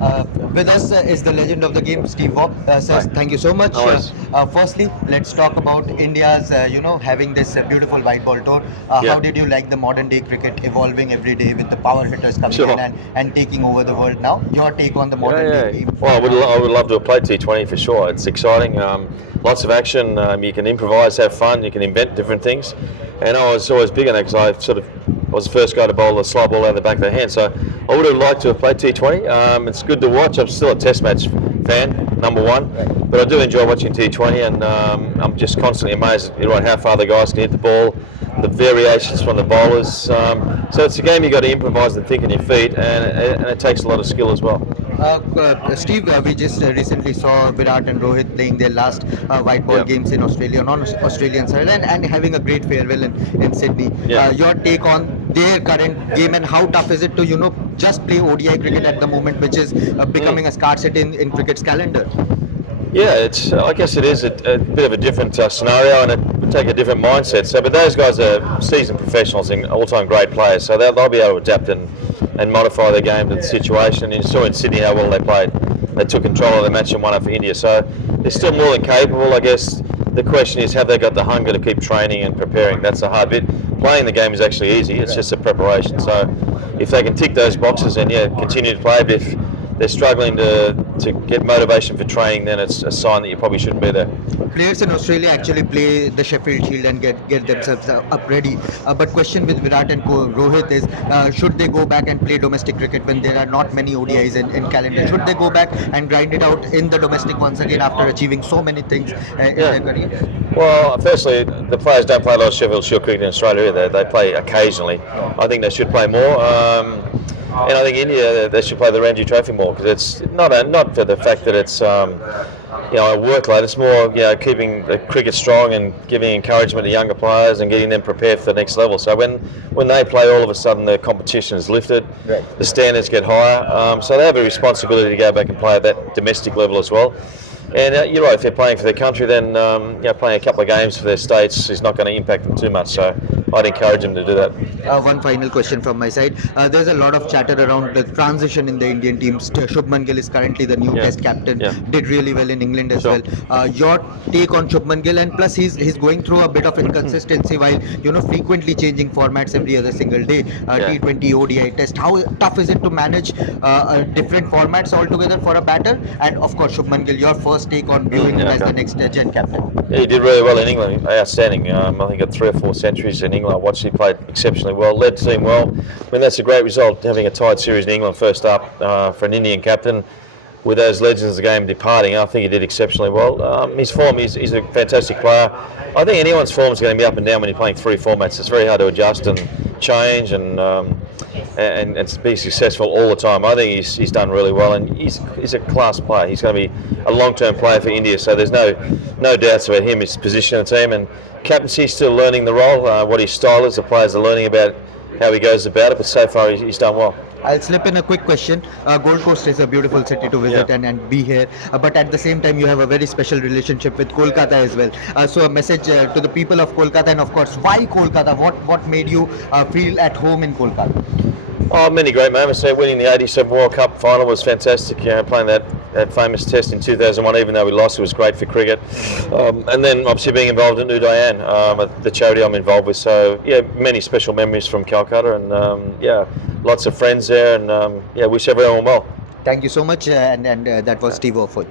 Uh, with us is the legend of the game, Steve Waugh. Sir, Right. thank you so much. Always. Firstly, let's talk about India's, having this beautiful white ball tour. Yeah. How did you like the modern day cricket evolving every day with the power hitters coming in Sure. and taking over the world now? Your take on the Yeah, modern day yeah. game? Well, I would love to have played T20 for sure. It's exciting. Lots of action. You can improvise, have fun. You can invent different things. And I was always big on that because I sort of was the first guy to bowl the slide ball out of the back of the hand. So I would have liked to have played T20. It's good to watch. I'm still a Test match fan, number one. But I do enjoy watching T20, and I'm just constantly amazed at how far the guys can hit the ball, the variations from the bowlers. So it's a game you've got to improvise and think on your feet, and it takes a lot of skill as well. Steve, we just recently saw Virat and Rohit playing their last white ball Yeah. games in Australia, on Australian side, and having a great farewell in Sydney. Yeah. Your take on their current game and how tough is it to just play ODI cricket at the moment, which is becoming a scarcity in cricket's calendar? Yeah, it's. I guess it is a bit of a different scenario, and it would take a different mindset. So, but those guys are seasoned professionals and all-time great players, so they'll be able to adapt and modify their game to the situation. And you saw in Sydney how well they played. They took control of the match and won it for India. So they're still more than capable. I guess the question is, have they got the hunger to keep training and preparing? That's the hard bit. Playing the game is actually easy. It's just a preparation. So if they can tick those boxes and continue to play, but if they're struggling to get motivation for training, then it's a sign that you probably shouldn't be there. Players in Australia actually play the Sheffield Shield and get themselves up ready. But question with Virat and Rohit is, should they go back and play domestic cricket when there are not many ODIs in calendar? Should they go back and grind it out in the domestic once again after achieving so many things in their career? Well, firstly, the players don't play a lot of Sheffield Shield cricket in Australia either. They play occasionally. I think they should play more. And I think India, they should play the Ranji Trophy more, because it's not for the fact that it's a workload. It's more keeping the cricket strong and giving encouragement to younger players and getting them prepared for the next level. So when they play, all of a sudden the competition is lifted, the standards get higher. So they have a responsibility to go back and play at that domestic level as well. And you're right, if they're playing for their country, then playing a couple of games for their states is not going to impact them too much. So I'd encourage them to do that. One final question from my side. There's a lot of chatter around the transition in the Indian teams. Shubman Gill is currently the new Test captain. Yeah. Did really well in England as Sure. well. Your take on Shubman Gill, and plus he's going through a bit of inconsistency while frequently changing formats every other single day. T20, ODI Test. How tough is it to manage different formats altogether for a batter? And of course, Shubman Gill, your first take on viewing him as the next gen captain. Yeah, he did really well in England. Outstanding. I think he got 3 or 4 centuries in England. I watched him play exceptionally well. Led the team well. I mean, that's a great result, having a tied series in England first up for an Indian captain. With those legends of the game departing, I think he did exceptionally well. His form, he's a fantastic player. I think anyone's form is going to be up and down when you're playing 3 formats. It's very hard to adjust and change and be successful all the time. I think he's done really well, and he's a class player. He's going to be a long-term player for India, so there's no doubts about him, his position in the team. And captaincy, still learning the role, what his style is. The players are learning about how he goes about it, but so far he's done well. I'll slip in a quick question. Gold Coast is a beautiful city to visit and be here, but at the same time you have a very special relationship with Kolkata as well. So a message to the people of Kolkata, and of course, why Kolkata? What made you feel at home in Kolkata? Oh, many great moments. Winning the '87 World Cup final was fantastic. Playing that famous Test in 2001, even though we lost, it was great for cricket. And then obviously being involved at New Dayan, the charity I'm involved with. So many special memories from Calcutta, and lots of friends there, and wish everyone well. Thank you so much, and that was Steve Waugh.